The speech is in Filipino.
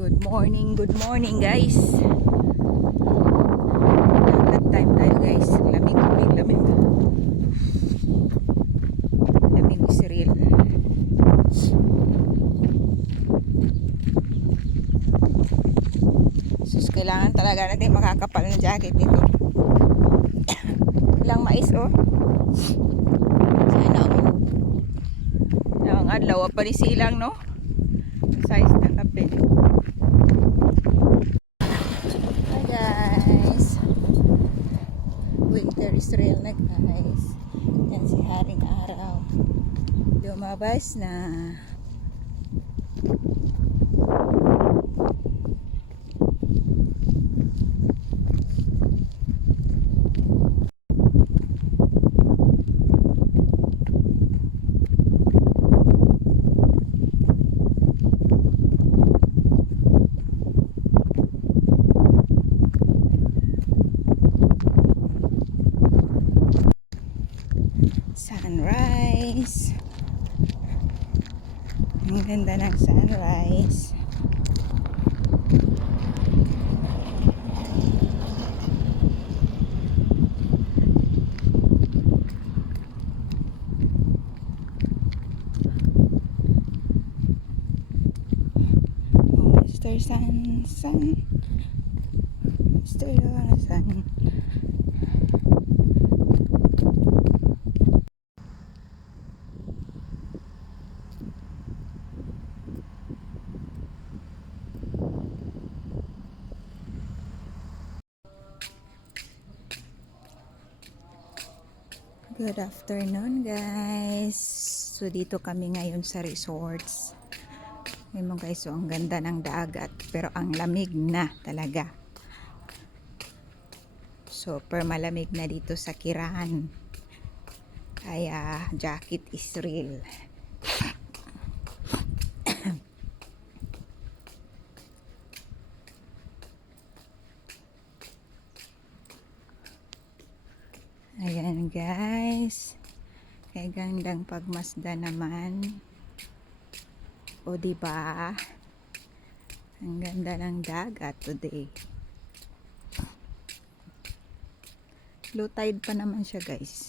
Good morning, good morning guys. Dagat time tayo guys. Lamig, lamig, lamig. Lamig si real. Sus, kailangan talaga natin makakapal ng jacket nito. Ilang mais oh. Sana oh. Ang adlaw pa ni silang no. Size na kape. Hi guys. Winter is real na guys. Yan si Haring Araw. Lumabas na. Sunrise. Ang ganda ng sunrise. Oh, Mr. Sun, Sun. Mr. Sun. Good afternoon guys. So dito kami ngayon sa resorts. May mga guys, so ang ganda ng dagat pero ang lamig na talaga. Super malamig na dito sa Kiran. Kaya jacket is real. Ayan guys. Kay gandang pagmasda naman. O di ba? Ang ganda ng dagat today. Low tide pa naman siya guys.